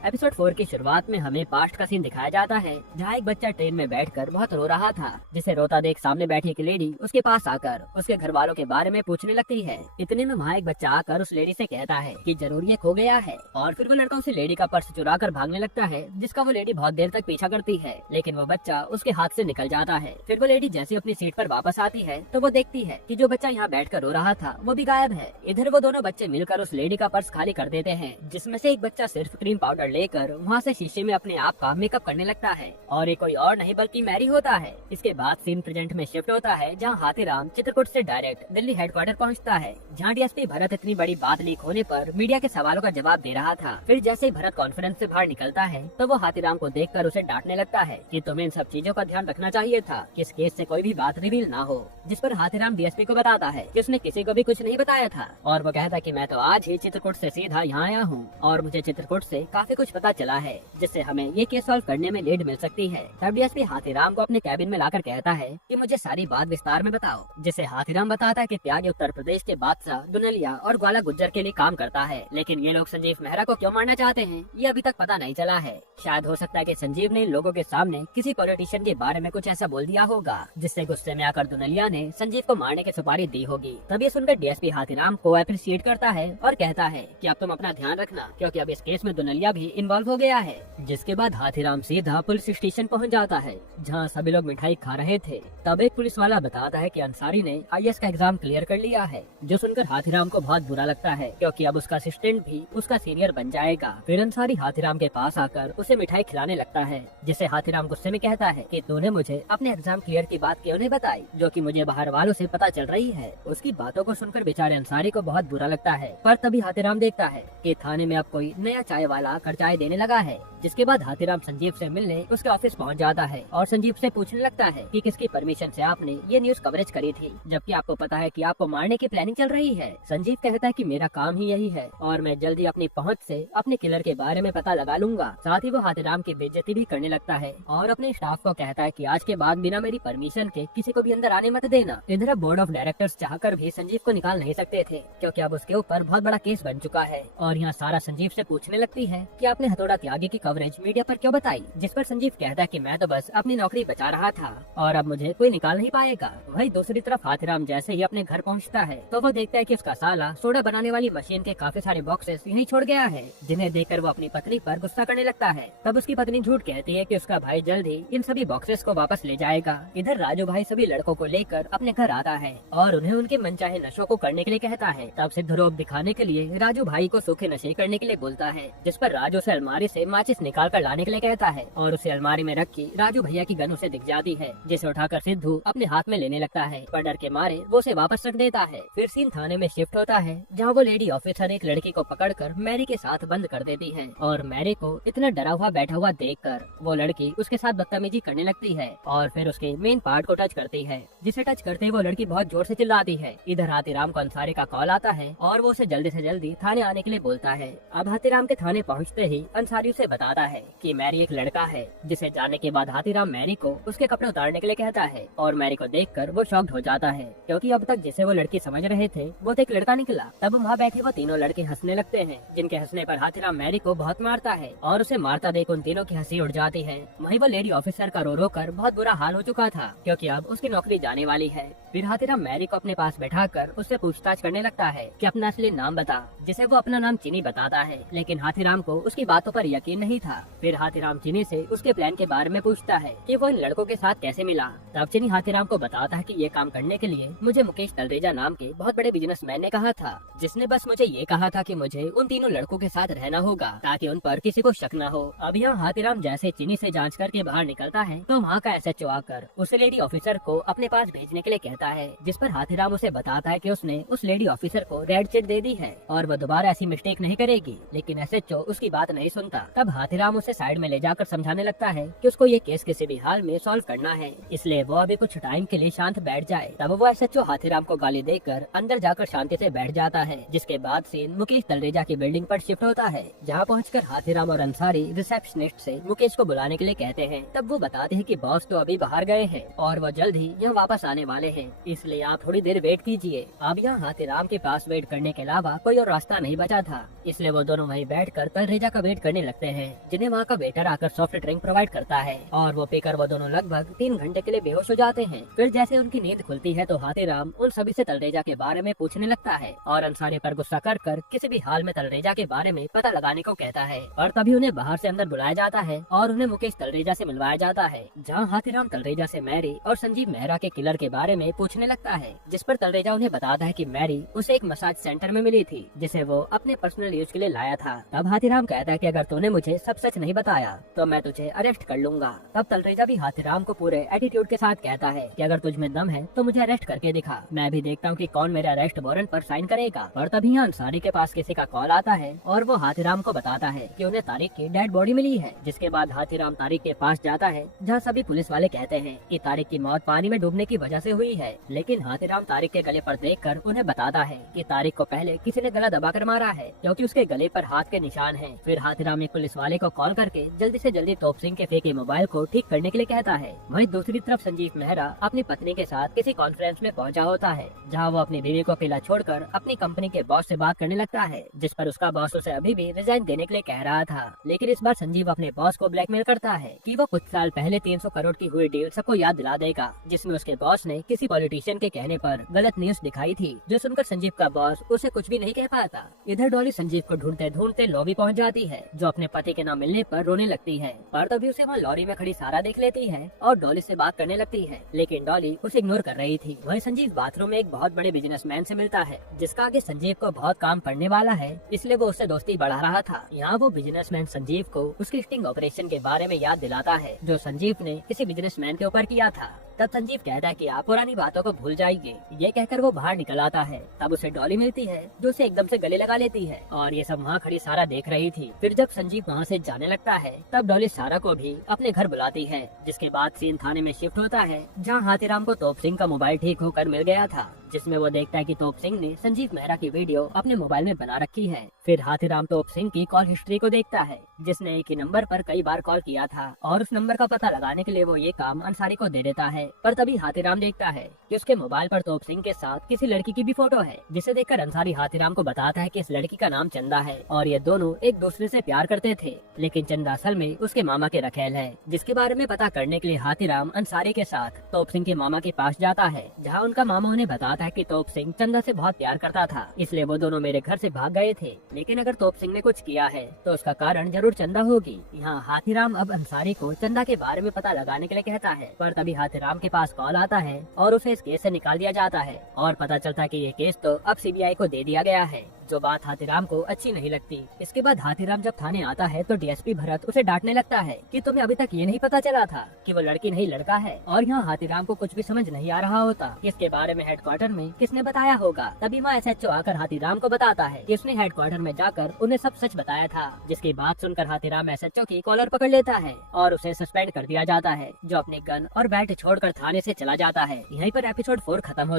Episode 4 की शुरुआत में हमें पास्ट का सीन दिखाया जाता है, जहाँ एक बच्चा ट्रेन में बैठकर बहुत रो रहा था, जिसे रोता देख सामने बैठी एक लेडी उसके पास आकर उसके घर वालों के बारे में पूछने लगती है। इतने में वहाँ एक बच्चा आकर उस लेडी से कहता है कि जरूर ये खो गया है, और फिर वो लड़का उसे लेडी का पर्स चुरा कर भागने लगता है, जिसका वो लेडी बहुत देर तक पीछा करती है, लेकिन वो बच्चा उसके हाथ से निकल जाता है। फिर वो लेडी जैसे अपनी सीट पर वापस आती है तो वो देखती है कि जो बच्चा यहाँ बैठकर रो रहा था वो भी गायब है। इधर वो दोनों बच्चे मिलकर उस लेडी का पर्स खाली कर देते हैं, जिसमें से एक बच्चा सिर्फ क्रीम पाउडर लेकर वहाँ से शीशे में अपने आप का मेकअप करने लगता है, और ये कोई और नहीं बल्कि मैरी होता है। इसके बाद सीन प्रेजेंट में शिफ्ट होता है, जहाँ हाथीराम चित्रकूट से डायरेक्ट दिल्ली हेडक्वार्टर पहुँचता है, जहाँ डीएसपी भरत इतनी बड़ी बात लीक होने पर मीडिया के सवालों का जवाब दे रहा था। फिर जैसे ही भरत कॉन्फ्रेंस से बाहर निकलता है तो वो हाथीराम को देखकर उसे डांटने लगता है कि तुम्हें इन सब चीजों का ध्यान रखना चाहिए था कि इस केस से कोई भी बात रिवील ना हो। जिस पर हाथीराम डीएसपी को बताता है कि उसने किसी को भी कुछ नहीं बताया था, और वो कहता कि मैं तो आज ही चित्रकूट से सीधा यहाँ आया हूँ और मुझे चित्रकूट से काफी कुछ पता चला है, जिससे हमें ये केस सॉल्व करने में लीड मिल सकती है। तब डीएसपी हाथीराम को अपने कैबिन में लाकर कहता है कि मुझे सारी बात विस्तार में बताओ, जिसे हाथीराम बताता है कि त्यागी उत्तर प्रदेश के बादशाह दुनलिया और ग्वाला गुज्जर के लिए काम करता है, लेकिन ये लोग संजीव मेहरा को क्यों मारना चाहते हैं ये अभी तक पता नहीं चला है। शायद हो सकता है कि संजीव ने इन लोगों के सामने किसी पॉलिटिशियन के बारे में कुछ ऐसा बोल दिया होगा, जिससे गुस्से में आकर दुनलिया ने संजीव को मारने की सुपारी दी होगी। तब ये सुनकर डीएसपी हाथीराम को अप्रिशिएट करता है और कहता है कि अब तुम अपना ध्यान रखना, क्योंकि अब इस केस में दुनलिया भी इन्वॉल्व हो गया है। जिसके बाद हाथीराम सीधा पुलिस स्टेशन पहुंच जाता है, जहां सभी लोग मिठाई खा रहे थे। तब एक पुलिस वाला बताता है कि अंसारी ने आईएएस का एग्जाम क्लियर कर लिया है, जो सुनकर हाथीराम को बहुत बुरा लगता है, क्योंकि अब उसका असिस्टेंट भी उसका सीनियर बन जाएगा। फिर अंसारी हाथीराम के पास आकर उसे मिठाई खिलाने लगता है, जिसे हाथीराम गुस्से में कहता है कि तूने मुझे अपने एग्जाम क्लियर की बात क्यों नहीं बताई, जो कि मुझे बाहर वालों से पता चल रही है। उसकी बातों को सुनकर बेचारे अंसारी को बहुत बुरा लगता है, पर तभी हाथीराम देखता है कि थाने में अब कोई नया चाय वाला आकर चाय देने लगा है। जिसके बाद हाथीराम संजीव से मिलने उसके ऑफिस पहुंच जाता है और संजीव से पूछने लगता है कि किसकी परमिशन से आपने ये न्यूज कवरेज करी थी, जबकि आपको पता है कि आपको मारने की प्लानिंग चल रही है। संजीव कहता है कि मेरा काम ही यही है और मैं जल्दी अपनी पहुंच से अपने किलर के बारे में पता लगा लूंगा। साथ ही वो हाथीराम की बेइज्जती भी करने लगता है और अपने स्टाफ को कहता है कि आज के बाद बिना मेरी परमिशन के किसी को भी अंदर आने मत देना। इधर बोर्ड ऑफ डायरेक्टर्स चाहकर भी संजीव को निकाल नहीं सकते थे, क्योंकि अब उसके ऊपर बहुत बड़ा केस बन चुका है। और यहाँ सारा संजीव से पूछने लगती है कि आपने हथौड़ा त्यागी की कवरेज मीडिया पर क्यों बताई, जिस पर संजीव कहता है कि मैं तो बस अपनी नौकरी बचा रहा था और अब मुझे कोई निकाल नहीं पाएगा। वहीं दूसरी तरफ हाथीराम जैसे ही अपने घर पहुंचता है तो वो देखता है कि उसका साला सोडा बनाने वाली मशीन के काफी सारे बॉक्सेस यहीं छोड़ गया है, जिन्हें देखकर वो अपनी पत्नी पर गुस्सा करने लगता है। तब उसकी पत्नी झूठ कहती है कि उसका भाई जल्द ही इन सभी बॉक्सेस को वापस ले जाएगा। इधर राजू भाई सभी लड़कों को लेकर अपने घर आता है और उन्हें उनके मनचाहे नशों को करने के लिए कहता है। तब सिद्धू रोब दिखाने के लिए राजू भाई को सूखे नशे करने के लिए बोलता है, जिस पर राजू से अलमारी से माचिस निकाल कर लाने के लिए कहता है, और उसे अलमारी में रखी राजू भैया की गन उसे दिख जाती है, जिसे उठाकर सिद्धू अपने हाथ में लेने लगता है, पर डर के मारे वो उसे वापस रख देता है। फिर सीन थाने में शिफ्ट होता है, जहाँ वो लेडी ऑफिसर एक लड़की को पकड़कर मैरी के साथ बंद कर देती है, और मैरी को इतना डरा हुआ बैठा हुआ देखकर वो लड़की उसके साथ बदतमीजी करने लगती है और फिर उसके मेन पार्ट को टच करती है, जिसे टच करते ही वो लड़की बहुत जोर से चिल्लाती है। इधर हाथीराम को अंसारी का कॉल आता है और वो उसे जल्दी से जल्दी थाने आने के लिए बोलता है। अब हाथीराम के थाने पहुँचते ही अंसारी उसे बताता है कि मैरी एक लड़का है, जिसे जानने के बाद हाथीराम मैरी को उसके कपड़े उतारने के लिए कहता है, और मैरी को देखकर वो शॉक्ड हो जाता है, क्योंकि अब तक जिसे वो लड़की समझ रहे थे वो तो एक लड़का निकला। तब वहाँ बैठे वो तीनों लड़के हंसने लगते हैं, जिनके हंसने पर हाथीराम मैरी को बहुत मारता है और उसे मारता देख उन तीनों की हंसी उड़ जाती है। वहीं वो लेडी ऑफिसर का रो रो कर बहुत बुरा हाल हो चुका था, क्योंकि अब उसकी नौकरी जाने वाली है। फिर हाथीराम मैरी को अपने पास बैठाकर उससे पूछताछ करने लगता है कि अपना असली नाम बता, जिसे वो अपना नाम चीनी बताता है, लेकिन हाथीराम को उसकी बातों पर यकीन नहीं था। फिर हाथीराम चीनी से उसके प्लान के बारे में पूछता है कि वो इन लड़कों के साथ कैसे मिला। तब चीनी हाथीराम को बताता है कि ये काम करने के लिए मुझे मुकेश तलरेजा नाम के बहुत बड़े बिजनेसमैन ने कहा था, जिसने बस मुझे ये कहा था कि मुझे उन तीनों लड़कों के साथ रहना होगा ताकि उन पर किसी को शक न हो। अब यहाँ हाथीराम जैसे चीनी से जांच करके बाहर निकलता है तो वहाँ का एसएचओ आकर उस लेडी ऑफिसर को अपने पास भेजने के लिए कहता है, जिस पर हाथीराम उसे बताता है कि उसने उस लेडी ऑफिसर को रेड चिट दे दी है और वो दोबारा ऐसी मिस्टेक नहीं करेगी, लेकिन एसएचओ उसकी बात नहीं सुनता। तब हाथीराम उसे साइड में ले जाकर समझाने लगता है कि उसको ये केस किसी भी हाल में सॉल्व करना है, इसलिए वो अभी कुछ टाइम के लिए शांत बैठ जाए। तब वो एसएचओ हाथीराम को गाली देकर अंदर जाकर शांति से बैठ जाता है। जिसके बाद सीन मुकेश तलरेजा की बिल्डिंग पर शिफ्ट होता है, जहाँ पहुंचकर हाथीराम और अंसारी रिसेप्शनिस्ट से मुकेश को बुलाने के लिए कहते हैं। तब वो बताते हैं कि बॉस तो अभी बाहर गए हैं और वो जल्द ही यहाँ वापस आने वाले हैं, इसलिए आप थोड़ी देर वेट कीजिए। अब यहाँ हाथीराम के पास वेट करने के अलावा कोई और रास्ता नहीं बचा था, इसलिए वो दोनों वहीं बैठकर तलरेजा का वेट करने लगते हैं। जिन्हें वहाँ का वेटर आकर सॉफ्ट ड्रिंक प्रोवाइड करता है और वो पीकर वो दोनों लगभग 3 घंटे के लिए बेहोश हो जाते हैं। फिर जैसे उनकी नींद खुलती है तो हाथीराम उन सभी से तलरेजा के बारे में पूछने लगता है और अंसारी पर गुस्सा कर किसी भी हाल में तलरेजा के बारे में पता लगाने को कहता है। और तभी उन्हें बाहर से अंदर बुलाया जाता है और उन्हें मुकेश तलरेजा से मिलवाया जाता है, जहाँ हाथीराम तलरेजा से मैरी और संजीव मेहरा के किलर के बारे में पूछने लगता है, जिस पर तलरेजा उन्हें बताता है कि मैरी उसे एक मसाज सेंटर में मिली थी जिसे वो अपने पर्सनल यूज के लिए लाया था। तब हाथीराम कहता है कि अगर तूने मुझे सब सच नहीं बताया तो मैं तुझे अरेस्ट कर लूंगा। तब तलरेजा भी हाथीराम को पूरे एटीट्यूड के साथ कहता है कि अगर तुझ में दम है तो मुझे अरेस्ट करके दिखा, मैं भी देखता हूँ कि कौन मेरे अरेस्ट वारंट पर साइन करेगा। और तभी अंसारी के पास किसी का कॉल आता है और वो हाथीराम को बताता है कि उन्हें तारिक की डेड बॉडी मिली है। जिसके बाद हाथीराम तारिक के पास जाता है, जहाँ सभी पुलिस वाले कहते हैं कि तारिक की मौत पानी में डूबने की वजह से हुई है। लेकिन हाथीराम तारिक के गले पर देखकर उन्हें बताता है कि तारिक को पहले किसी ने गला दबाकर मारा है, क्योंकि उसके गले पर हाथ के निशान हैं। फिर हाथीराम एक पुलिस वाले को कॉल करके जल्दी से जल्दी तोप सिंह के फेंके मोबाइल को ठीक करने के लिए कहता है। वहीं दूसरी तरफ संजीव मेहरा अपनी पत्नी के साथ किसी कॉन्फ्रेंस में पहुंचा होता है, जहां वो अपनी बीवी को अकेला छोड़कर अपनी कंपनी के बॉस से बात करने लगता है, जिस पर उसका बॉस उसे अभी भी रिजाइन देने के लिए कह रहा था। लेकिन इस बार संजीव अपने बॉस को ब्लैकमेल करता है कि वो कुछ साल पहले 300 करोड़ की हुई डील सबको याद दिला देगा, जिसमें उसके बॉस ने किसी पॉलिटिशियन के कहने पर गलत न्यूज दिखाई थी, जो सुनकर संजीव का बॉस उसे कुछ भी नहीं कह पाता। इधर डॉली संजीव को ढूंढते ढूंढते लॉबी पहुंच जाती है, जो अपने पति के न मिलने पर रोने लगती है। पर तभी उसे वहाँ लॉरी में खड़ी सारा देख लेती है और डॉली से बात करने लगती है, लेकिन डॉली उसे इग्नोर कर रही थी। वहीं संजीव बाथरूम में एक बहुत बड़े बिजनेसमैन से मिलता है, जिसका आगे संजीव को बहुत काम पड़ने वाला है, इसलिए वो उससे दोस्ती बढ़ा रहा था। यहाँ वो बिजनेसमैन संजीव को उसके स्टिंग ऑपरेशन के बारे में याद दिलाता है, जो संजीव ने किसी बिजनेसमैन के ऊपर किया था। तब संजीव कहता है कि आप पुरानी बातों को भूल जाइए। ये कहकर वो बाहर निकल आता है। तब उसे डॉली मिलती है, जो उसे एकदम से गले लगा लेती है और ये सब वहाँ खड़ी सारा देख रही थी। फिर जब संजीव वहाँ से जाने लगता है, तब डॉली सारा को भी अपने घर बुलाती है। जिसके बाद सीन थाने में शिफ्ट होता है, जहाँ हाथीराम को तोप सिंह का मोबाइल ठीक होकर मिल गया था, जिसमें वो देखता है कि तोप सिंह ने संजीव मेहरा की वीडियो अपने मोबाइल में बना रखी है। फिर हाथीराम तोप सिंह की कॉल हिस्ट्री को देखता है, जिसने एक ही नंबर पर कई बार कॉल किया था, और उस नंबर का पता लगाने के लिए वो ये काम अंसारी को दे देता है। पर तभी हाथीराम देखता है कि उसके मोबाइल पर तोप सिंह के साथ किसी लड़की की भी फोटो है, जिसे देखकर अंसारी हाथीराम को बताता है कि इस लड़की का नाम चंदा है और ये दोनों एक दूसरे से प्यार करते थे। लेकिन चंदा असल में उसके मामा के रखेल है, जिसके बारे में पता करने के लिए हाथीराम अंसारी के साथ तोप सिंह के मामा के पास जाता है, जहाँ उनका मामा उन्हें बताता है कि तोप सिंह चंदा से बहुत प्यार करता था, इसलिए वो दोनों मेरे घर से भाग गए थे। लेकिन अगर तोप सिंह ने कुछ किया है तो उसका कारण जरूर चंदा होगी। यहाँ हाथीराम अब अंसारी को चंदा के बारे में पता लगाने के लिए कहता है, पर तभी हाथीराम के पास कॉल आता है और उसे इस केस से निकाल दिया जाता है और पता चलता है कि ये केस तो अब सीबीआई को दे दिया गया है, जो बात हाथीराम को अच्छी नहीं लगती। इसके बाद हाथीराम जब थाने आता है तो डीएसपी भरत उसे डांटने लगता है कि तुम्हें अभी तक ये नहीं पता चला था कि वो लड़की नहीं लड़का है। और यहाँ हाथीराम को कुछ भी समझ नहीं आ रहा होता इसके बारे में हेडक्वार्टर में किसने बताया होगा। तभी वहाँ एसएचओ आकर हाथीराम को बताता है कि उसने हेडक्वार्टर में जाकर उन्हें सब सच बताया था, जिसकी बात सुनकर हाथीराम एसएचओ की कॉलर पकड़ लेता है और उसे सस्पेंड कर दिया जाता है, जो अपने गन और बैट छोड़कर थाने से चला जाता है। यहीं पर एपिसोड 4 खत्म होता है।